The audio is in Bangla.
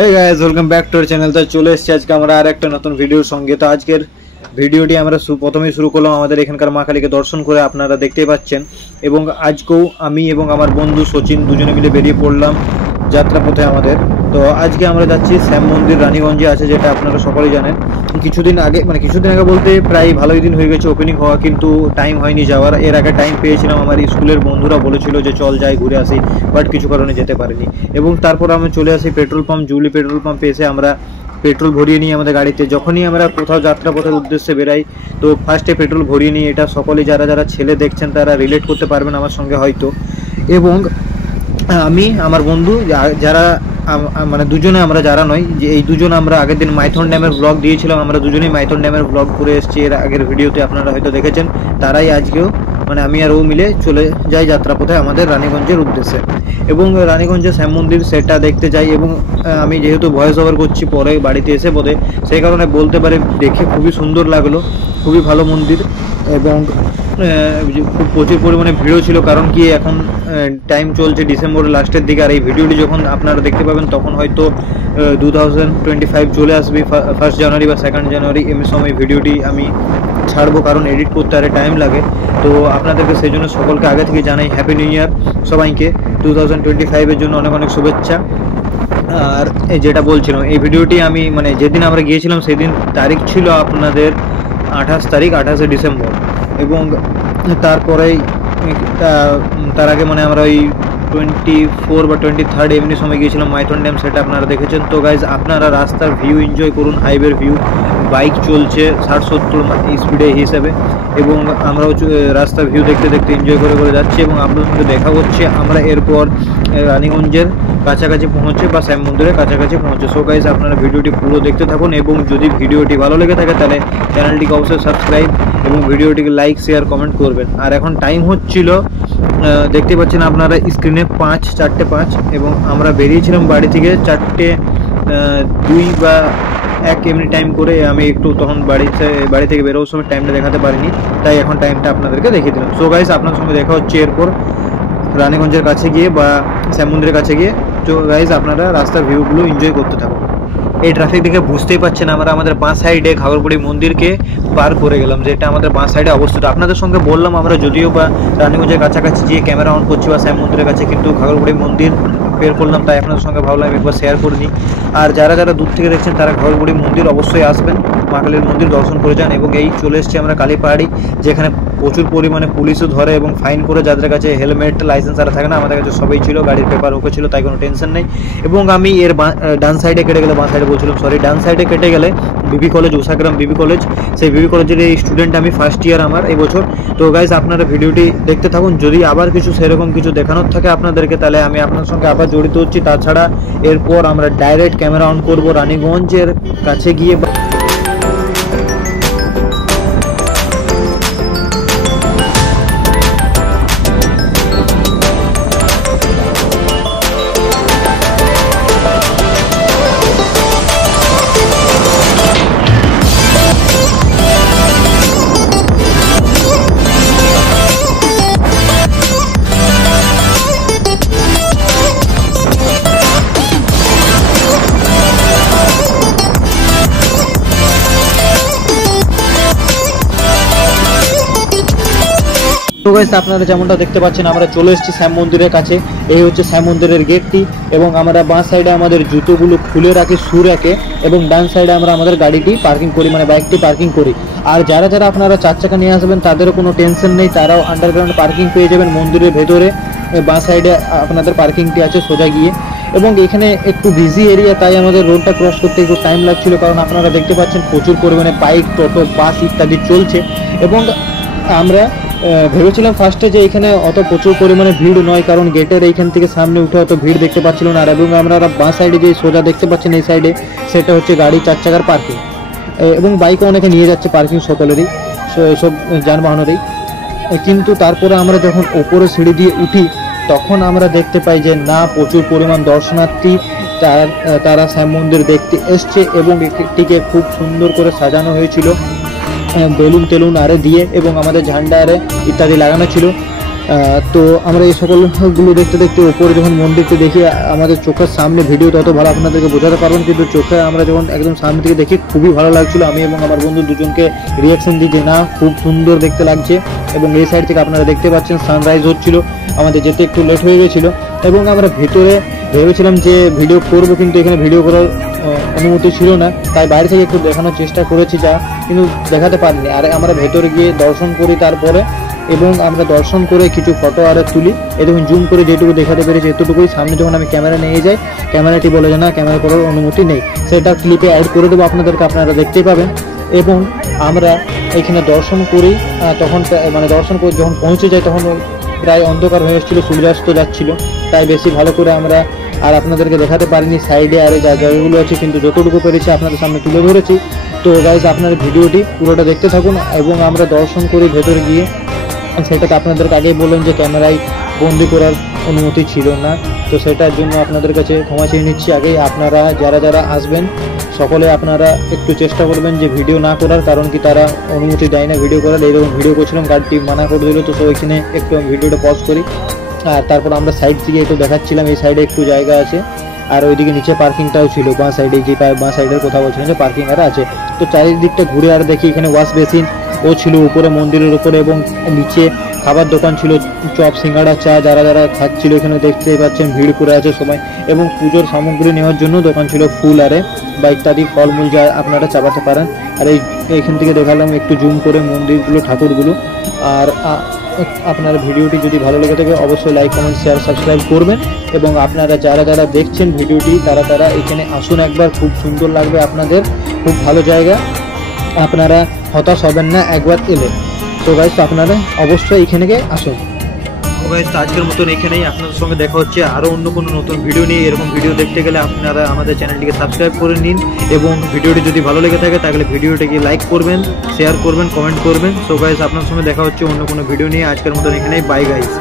Hey guys welcome back to our channel. तो चले এসেছি আজকে আমরা আরেকটা নতুন ভিডিওর সঙ্গে। তো আজকের ভিডিওটি আমরা প্রথমেই শুরু করলাম আমাদের এখানকার মা কালীকে দর্শন করে, আপনারা দেখতেই পাচ্ছেন। এবং আজকেও আমি এবং আমার বন্ধু সচিন দুজনে মিলে বেরিয়ে পড়লাম যাত্রাপথে আমাদের। তো আজকে আমরা যাচ্ছি শ্যাম মন্দির, রানীগঞ্জে আছে, যেটা আপনারা সকলেই জানেন। কিছুদিন আগে বলতে প্রায় ভালোই দিন হয়ে গেছে ওপেনিং হওয়া, কিন্তু টাইম হয়নি যাওয়ার। এর আগে টাইম পেয়েছিলাম, আমার স্কুলের বন্ধুরা বলেছিল যে চল যাই ঘুরে আসি, বাট কিছু কারণে যেতে পারিনি। এবং তারপর আমি চলে আসি পেট্রোল পাম্প, জুবলি পেট্রোল পাম্পে এসে আমরা পেট্রোল ভরিয়ে নিই আমাদের গাড়িতে। যখনই আমরা কোথাও যাত্রাপথের উদ্দেশ্যে বেরাই তো ফার্স্টে পেট্রোল ভরিয়ে নিই। এটা সকলেই যারা ছেলে দেখছেন তারা রিলেট করতে পারবেন আমার সঙ্গে হয়তো। এবং আমি আমার বন্ধু যারা মানে দুজনে আমরা যারা নয়, যে এই দুজন আমরা আগের দিন মাইথন ড্যামের ব্লগ দিয়েছিলাম, আমরা দুজনেই মাইথন ড্যামের ব্লগ করে এসেছি এর আগের ভিডিওতে, আপনারা হয়তো দেখেছেন। তারাই আজকেও মানে আমি আর ও মিলে চলে যাই যাত্রাপথে আমাদের রানীগঞ্জের উদ্দেশ্যে। এবং রানীগঞ্জে শ্যাম মন্দির সেটা দেখতে যাই। এবং আমি যেহেতু ভয়েস ওভার করছি পরে বাড়িতে এসে বোধে, সেই কারণে বলতে পারে দেখে খুবই সুন্দর লাগলো, খুবই ভালো মন্দির। এবং খুব প্রচুর পরিমাণে ভিড়ও ছিল, কারণ কি এখন টাইম চলছে ডিসেম্বরের লাস্টের দিকে, আর এই ভিডিওটি যখন আপনারা দেখতে পাবেন তখন হয়তো 2025 চলে আসবে, 1 জানুয়ারি বা 2 জানুয়ারি এমনি সময় ভিডিওটি আমি ছাড়বো, কারণ এডিট করতে আরে টাইম লাগে। তো আপনাদেরকে সেই জন্য সকলকে আগে থেকে জানাই হ্যাপি নিউ ইয়ার সবাইকে, 2025-এর জন্য অনেক অনেক শুভেচ্ছা। আর যেটা বলছিলাম, এই ভিডিওটি আমি মানে যেদিন আমরা গিয়েছিলাম সেদিন তারিখ ছিল আপনাদের 28 ডিসেম্বর। এবং তারপরেই তার আগে মানে আমরা ওই 24 বা 23 এমনি সময় গিয়েছিলাম মাইথন ড্যাম, সেটা আপনারা দেখেছেন। তো গাইজ আপনারা রাস্তার ভিউ এনজয় করুন, হাইওয়ের ভিউ, বাইক চলছে 60-70 স্পিডে হিসেবে। এবং আমরাও রাস্তার ভিউ দেখতে দেখতে এনজয় করে যাচ্ছি। এবং আপনাদের সঙ্গে দেখা হচ্ছে আমরা এরপর রানীগঞ্জের কাছাকাছি পৌঁছে বা শ্যাম মন্দিরের কাছাকাছি পৌঁছে। সো গাইজ আপনারা ভিডিওটি পুরো দেখতে থাকুন, এবং যদি ভিডিওটি ভালো লেগে থাকে তাহলে চ্যানেলটিকে অবশ্যই সাবস্ক্রাইব এবং ভিডিওটিকে লাইক শেয়ার কমেন্ট করবেন। আর এখন টাইম হচ্ছিল দেখতে পাচ্ছেন আপনারা স্ক্রিনে 4:05, এবং আমরা বেরিয়েছিলাম বাড়ি থেকে 4:02 বা 1 এমনি টাইম করে। আমি একটু তখন বাড়ি থেকে বেরোবার সময় টাইমটা দেখাতে পারিনি, তাই এখন টাইমটা আপনাদেরকে দেখিয়ে দিলাম। সো গাইজ আপনার সঙ্গে দেখা হচ্ছে এরপর রানীগঞ্জের কাছে গিয়ে বা শ্যাম মন্দিরের কাছে গিয়ে। তো গাইজ আপনারা রাস্তার ভিউগুলো এনজয় করতে থাকুন। এই ট্রাফিক দেখে বুঝতেই পারছেন আমরা আমাদের বাঁ সাইডে ঘাগরবুড়ি মন্দিরকে পার করে গেলাম, যেটা আমাদের বাঁ সাইডে অবস্থিত। আপনাদের সঙ্গে বললাম আমরা যদিও বা রানীগঞ্জের কাছাকাছি গিয়ে ক্যামেরা অন করছি বা শ্যাম মন্দিরের কাছে, কিন্তু ঘাগরবুড়ি মন্দির বের করলাম, তাই আপনাদের সঙ্গে ভাবলাম একবার শেয়ার করে নিই। আর যারা দূর থেকে দেখছেন তারা ঘাগরবুড়ি মন্দির অবশ্যই আসবেন, মা কালীর মন্দির দর্শন করে যান। এবং এই চলে এসেছি আমরা কালীপাহাড়ি, যেখানে প্রচুর পরিমাণে পুলিশও ধরে এবং ফাইন করে, যাদের কাছে হেলমেট লাইসেন্স আর থাকে না। আমাদের কাছে সবই ছিল, গাড়ির পেপার ওকে ছিল, তাই কোনো টেনশন নেই। এবং আমি এর ডান সাইডে কেটে গেলে, বাঁ সাইডে বলছিলাম সরি, ডান সাইডে কেটে গেলে বিবি কলেজ, উষাগ্রাম বিবি কলেজ, সেই বিবি কলেজের এই স্টুডেন্ট আমি, ফার্স্ট ইয়ার আমার এই বছর। তো গাইজ আপনারা ভিডিওটি দেখতে থাকুন, যদি আবার কিছু সেরকম কিছু দেখানোর থাকে আপনাদেরকে তাহলে আমি আপনার সঙ্গে আবার জড়িত হচ্ছি। তাছাড়া এরপর আমরা ডাইরেক্ট ক্যামেরা অন করব রানীগঞ্জের কাছে গিয়ে। তো গাইস আপনারা যেমনটা দেখতে পাচ্ছেন আমরা চলে এসেছি শ্যাম মন্দিরের কাছে। এই হচ্ছে শ্যাম মন্দিরের গেটটি। এবং আমরা বাঁ সাইডে আমাদের জুতোগুলো খুলে রাখি শু র্যাকে, এবং ডান সাইডে আমরা আমাদের গাড়িটি পার্কিং করি, মানে বাইকটি পার্কিং করি। আর যারা আপনারা 4 চাকা নিয়ে আসবেন তাদেরও কোনো টেনশন নেই, তারাও আন্ডারগ্রাউন্ড পার্কিং পেয়ে যাবেন মন্দিরের ভেতরে। বাঁ সাইডে আপনাদের পার্কিংটি আছে সোজা গিয়ে। এবং এখানে একটু বিজি এরিয়া, তাই আমাদের রোডটা ক্রস করতে একটু টাইম লাগছিল, কারণ আপনারা দেখতে পাচ্ছেন প্রচুর পরিমাণে বাইক, টোটো, বাস ইত্যাদি চলছে। এবং আমরা ভেবেছিলাম ফার্স্টে যে এখানে অত প্রচুর পরিমাণে ভিড় নয়, কারণ গেটের এইখান থেকে সামনে উঠে অত ভিড় দেখতে পাচ্ছিল না। আর এবং আমরা বাঁ সাইডে যে সোজা দেখতে পাচ্ছেন এই সাইডে, সেটা হচ্ছে গাড়ি 4 চাকার পার্কিং, এবং বাইকও অনেকে নিয়ে যাচ্ছে পার্কিং সকলেরই, সব যানবাহনেরই। কিন্তু তারপরে আমরা যখন ওপরে সিঁড়ি দিয়ে উঠি তখন আমরা দেখতে পাই যে না, প্রচুর পরিমাণ দর্শনার্থী তারা শ্যাম মন্দির দেখতে এসছে। এবং এটিকে খুব সুন্দর করে সাজানো হয়েছিল বেলুন টেলুন আরে দিয়ে, এবং আমাদের ঝান্ডা আরে ইত্যাদি লাগানো ছিল। তো আমরা এই সকলগুলো দেখতে দেখতে উপরে যখন মন্দিরটা দেখি আমাদের চোখের সামনে, ভিডিও তত ভালো আপনাদেরকে বোঝাতে পারবেন, কিন্তু চোখে আমরা যখন একদম সামনে থেকে দেখি খুবই ভালো লাগছিল। আমি এবং আমার বন্ধু দুজনকে রিয়াকশন দিই যে না খুব সুন্দর দেখতে লাগছে। এবং এই সাইড থেকে আপনারা দেখতে পাচ্ছেন সানরাইজ হচ্ছিল, আমাদের যেতে একটু লেট হয়ে গেছিলো এবং আমরা ভিতরে ভেবেছিলাম যে ভিডিও করবো, কিন্তু এখানে ভিডিও করার অনুমতি ছিল না, তাই বাইরে থেকে একটু দেখানোর চেষ্টা করেছি যা, কিন্তু দেখাতে পারিনি। আর আমরা ভেতরে গিয়ে দর্শন করি তারপরে, এবং আমরা দর্শন করে কিছু ফটো আরে তুলি। এরকম জুম করে যেটুকু দেখাতে পেরেছি এতটুকুই। সামনে যখন আমি ক্যামেরা নিয়ে যাই ক্যামেরাটি বলে যে না ক্যামেরা করার অনুমতি নেই, সেটা ক্লিপে অ্যাড করে দেবো আপনাদেরকে, আপনারা দেখতেই পাবেন। এবং আমরা এখানে দর্শন করি, তখন মানে দর্শন করে যখন পৌঁছে যাই তখন প্রায় অন্ধকার হয়ে এসেছিলো, সূর্যাস্ত যাচ্ছিলো, তাই বেশি ভালো করে আমরা আর আপনাদেরকে দেখাতে পারিনি সাইডে আর যা জায়গাগুলো আছে, কিন্তু যতটুকু পেরেছি আপনাদের সামনে তুলে ধরেছি। তো গাইস আপনারা ভিডিওটি পুরোটা দেখতে থাকুন। এবং আমরা দর্শন করি ভেতরে গিয়ে, সেটাকে আপনাদেরকে আগেই বললাম যে ক্যামেরায় বন্দি করার অনুমতি ছিল না, তো সেটার জন্য আপনাদের কাছে ক্ষমা চেয়ে নিচ্ছি। আগেই আপনারা যারা যারা আসবেন সকলে আপনারা একটু চেষ্টা করবেন যে ভিডিও না করার, কারণ কি তারা অনুমতি দেয় না ভিডিও করার। এইরকম ভিডিও করছিলাম, গাড়িটি মানা করে দিল, তো ওইখানে একটু ভিডিওটা পজ করি। আর তারপর আমরা সাইড থেকে একটু দেখাচ্ছিলাম, এই সাইডে একটু জায়গা আছে, আর ওইদিকে নিচে পার্কিংটাও ছিল, বাঁ সাইডে যে বাঁ সাইডের কথা বলছিলেন যে পার্কিং আর আছে। তো চারিদিকটা ঘুরে আর দেখি এখানে ওয়াশ বেসিন ও ছিল উপরে মন্দিরের উপরে, এবং নিচে খাবার দোকান ছিল, চপ সিঙ্গাড়া চা যারা যারা খাচ্ছিল এখানে দেখতেই পাচ্ছেন ভিড় করে আছে সবাই। এবং পুজোর সামগ্রী নেওয়ার জন্য দোকান ছিল, ফুল আরে বা ইত্যাদি ফলমূল যা আপনারা চাপাতে পারেন। আর এইখান থেকে দেখালাম একটু জুম করে মন্দিরগুলো ঠাকুরগুলো। আর আপনার ভিডিওটি যদি ভালো লেগে থাকে অবশ্যই লাইক কমেন্ট শেয়ার সাবস্ক্রাইব করবেন। এবং আপনারা যারা যারা দেখছেন ভিডিওটি তারা এখানে আসুন একবার, খুব সুন্দর লাগবে আপনাদের, খুব ভালো জায়গা, আপনারা হতাশ হবেন না একবার এলে। তো গাইস আপনারা অবশ্যই এখানে আসুন। তো গাইস আজকের মতন এখানেই, আপনাদের সঙ্গে দেখা হচ্ছে আরও অন্য কোনো নতুন ভিডিও নিয়ে। এরকম ভিডিও দেখতে গেলে আপনারা আমাদের চ্যানেলটিকে সাবস্ক্রাইব করে নিন, এবং ভিডিওটি যদি ভালো লেগে থাকে তাহলে ভিডিওটিকে লাইক করবেন, শেয়ার করবেন, কমেন্ট করবেন। সো গাইস আপনার সঙ্গে দেখা হচ্ছে অন্য কোনো ভিডিও নিয়ে। আজকের মতন এখানেই, বাই গাইস।